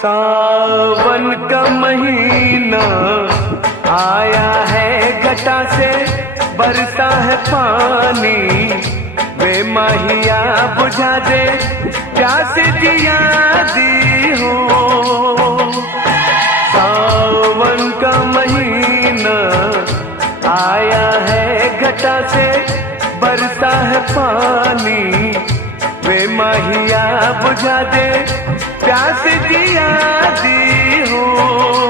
सावन का महीना आया है, घटा से बरसा है पानी। वे माहिया बुझा दे प्यास जिया दी हो। सावन का महीना आया है, घटा से बरसा है पानी। वे माहिया बुझा दे प्यास जिया दी हो।